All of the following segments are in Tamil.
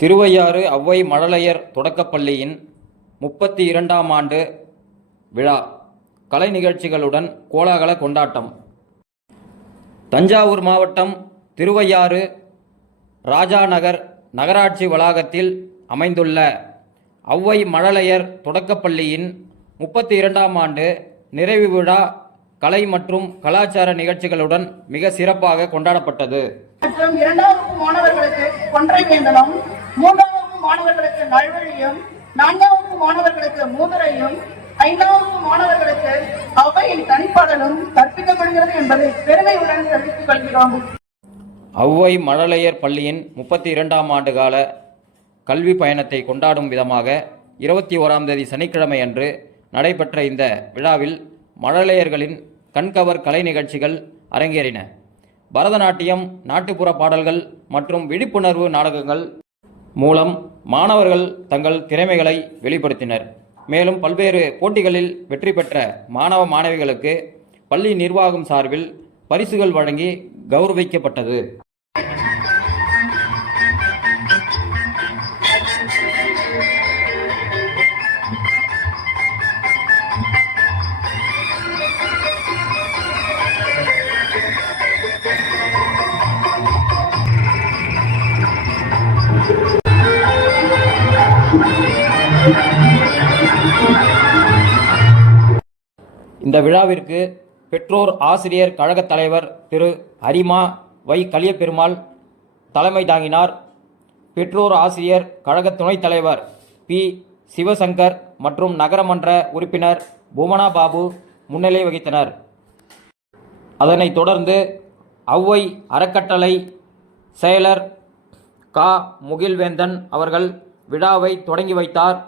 திருவையாறு ஔவை மழலையர் தொடக்கப்பள்ளியின் 32ஆம் ஆண்டு விழா கலை நிகழ்ச்சிகளுடன் கோலாகல கொண்டாட்டம். தஞ்சாவூர் மாவட்டம் திருவையாறு ராஜா நகர் நகராட்சி வளாகத்தில் அமைந்துள்ள ஔவை மழலையர் தொடக்கப்பள்ளியின் 32ஆம் ஆண்டு நிறைவு விழா கலை மற்றும் கலாச்சார நிகழ்ச்சிகளுடன் மிக சிறப்பாக கொண்டாடப்பட்டது. மற்றும் 2ஆம் வகுப்பு மாணவர்களுக்கு கொன்றை வேந்தனம், 3ஆம் வகுப்பு மாணவர்களுக்கு நல்வழியும், 4ஆம் வகுப்பு மாணவர்களுக்கு மூதுரையும், 5ஆம் வகுப்பு மாணவர்களுக்கு ஔவையின் தனிப்பாடலும் கற்பிக்கப்படுகிறது என்பதை பெருமையுடன் தெரிவித்துக் கொள்கிறோம். ஔவை மழலையர் பள்ளியின் 32ஆம் ஆண்டு கால கல்வி பயணத்தை கொண்டாடும் விதமாக 21ஆம் தேதி சனிக்கிழமை அன்று நடைபெற்ற இந்த விழாவில் மழலையர்களின் கண்கவர் கலை நிகழ்ச்சிகள் அரங்கேறின. பரதநாட்டியம், நாட்டுப்புற பாடல்கள் மற்றும் விழிப்புணர்வு நாடகங்கள் மூலம் மாணவர்கள் தங்கள் திறமைகளை வெளிப்படுத்தினர். மேலும் பல்வேறு போட்டிகளில் வெற்றி பெற்ற மாணவ மாணவிகளுக்கு பள்ளி நிர்வாகம் சார்பில் பரிசுகள் வழங்கி கௌரவிக்கப்பட்டது. இந்த விழாவிற்கு பெற்றோர் ஆசிரியர் கழக தலைவர் திரு அரிமா வை கலியபெருமாள் தலைமை தாங்கினார். பெற்றோர் ஆசிரியர் கழக துணைத் தலைவர் பி சிவசங்கர் மற்றும் நகரமன்ற உறுப்பினர் புவனா பாபு முன்னிலை வகித்தனர். அதனைத் தொடர்ந்து ஔவை அறக்கட்டளை செயலர் கா முகில்வேந்தன் அவர்கள் விழாவை தொடங்கி வைத்தார்.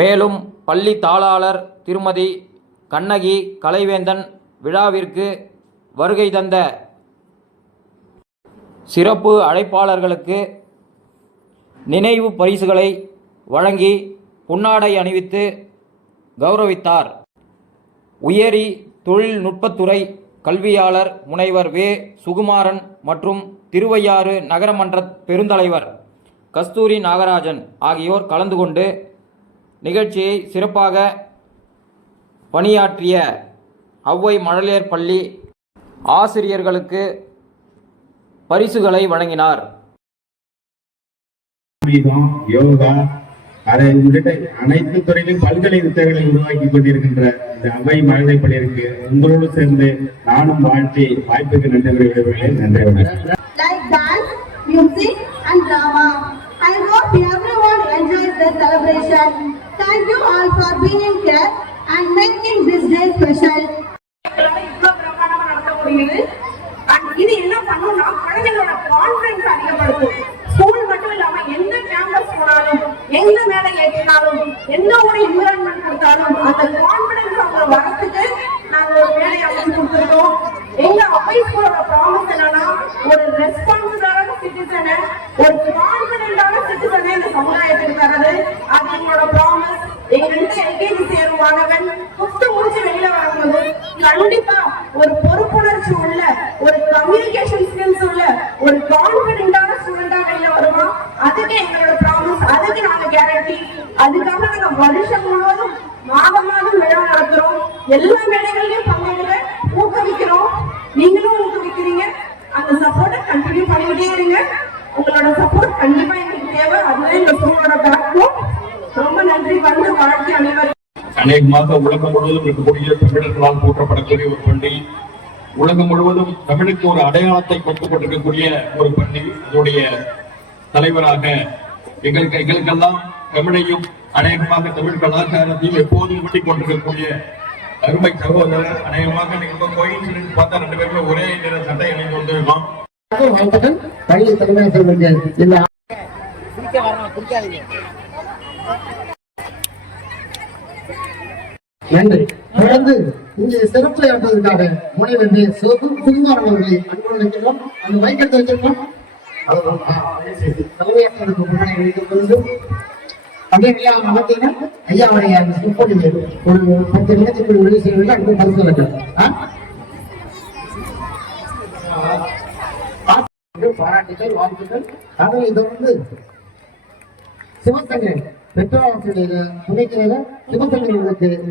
மேலும் பள்ளி தாளாளர் திருமதி கண்ணகி கலைவேந்தன் விழாவிற்கு வருகை தந்த சிறப்பு அழைப்பாளர்களுக்கு நினைவு பரிசுகளை வழங்கி பொன்னாடை அணிவித்து கௌரவித்தார். உயரி தொழில்நுட்பத்துறை கல்வியாளர் முனைவர் வே சுகுமாரன் மற்றும் திருவையாறு நகரமன்ற பெருந்தலைவர் கஸ்தூரி நாகராஜன் ஆகியோர் கலந்து கொண்டு நிகழ்ச்சியை சிறப்பாக பணியாற்றிய ஔவை மழலையர் பள்ளி ஆசிரியர்களுக்கு பரிசுகளை வழங்கினார். யோகா அதை உள்ளிட்ட அனைத்து துறையிலும் பல்கலைக்கழகங்களை உருவாக்கி கொண்டிருக்கின்ற இந்த ஔவை மழலையர் பள்ளியிற்கு உங்களோடு சேர்ந்து நானும் வாழ்த்தி வாய்ப்புக்கு நன்றி விடைபெறுகிறேன். நன்றி. Like dance, music and drama. I hope everyone enjoys the celebration. Thank you all for being here and making this day special. இது என்ன பண்ணும்னா குழந்தைகளோட கான்ஃபிடன்ஸ் அதிகப்படுத்தும். ஸ்கூல் மட்டும் இல்லாம எந்த கேம்பஸ் போனாலும், எந்த மேடை ஏற்றினாலும், எந்த ஒரு என்விரான்மெண்ட் கொடுத்தாலும் அந்த கான்ஃபிடன்ஸ் அவங்க வரத்துக்கு நாங்க ஒரு மேடை அமைச்சு கொடுத்துருக்கோம். எங்க ஔவை ஸ்கூலோட ப்ராமிஸ் என்னன்னா, ஒரு ரெஸ்பான்சிபிளான சிட்டிசனை, ஒரு கான்ஃபிடென்டான சிட்டிசனை இந்த சமுதாயத்துக்கு தரது. அது எங்களோட ப்ராமிஸ். எங்களுக்கு எல்கேஜி சேரும் மாணவன் புத்து முடிச்சு வெளியில வரும்போது கண்டிப்பா ஒரு பொறுப்புணர்ச்சி உள்ள, ஒரு கம்யூனிகேஷன் ஸ்கில்ஸ் உள்ள, ஒரு கான்ஃபிடென்டான ஸ்டூடெண்டா வெளியில வருமா. அதுக்கு எங்களோட ப்ராமிஸ், அதுக்கு நாங்க கேரண்டி. அதுக்காக நாங்க வருஷம் முழுவதும் மாதம் மாதம் விழா நடத்துறோம். எல்லா மேடைகளையும் பங்கெடுக்க ஊக்குவிக்கிறோம். நீங்களும் ஊக்குவிக்கிறீங்க. அந்த சப்போர்ட்டை கண்டினியூ பண்ணிக்கிட்டே இருங்க. உங்களோட சப்போர்ட் கண்டிப்பா எங்களுக்கு தேவை. அதுதான் இந்த ஸ்கூலோட பேக்போன். ரொம்ப நன்றி. வந்து வாழ்க்கை அனைவரும் அநேகமாக உலகம் முழுவதும் இருக்கக்கூடிய தமிழர்களால் போற்றப்படக்கூடிய ஒரு பள்ளி, உலகம் முழுவதும் தமிழுக்கு ஒரு அடையாளத்தை கொடுக்கப்பட்டிருக்கக்கூடிய ஒரு பள்ளி. அதனுடைய தலைவராக எங்களுக்கெல்லாம் தமிழையும் அநேகமாக தமிழ் கலாச்சாரத்தையும் எப்போதும் ஊட்டிக் கொண்டிருக்கக்கூடிய அருமை சகோதரர். அநேகமாக நீங்க கோயில் பார்த்தா 2 பேருமே ஒரே நிற சட்டை அணிந்து வந்திருக்கோம். பள்ளி தலைமை நன்றி. தொடர்ந்து இங்கே சிறப்பு ஏற்பதற்காக முனைவர் சுகுமாரன் அவர்களை அன்பு நினைக்கிறோம். அந்த மைக்கெடுத்து வச்சிருக்கோம். ஐயாவுடைய ஒரு 10 நிமிடத்துக்கு உதவி செய்வதற்கு அன்பு பரிசு வைக்கிறோம். பாராட்டுகள், வாழ்த்துக்கள். அதனை தொடர்ந்து சிவசங்கரன், பெற்றோர் ஆசிரியர் துணைக்கிறவர் சிவசங்கரன் அவர்களுக்கு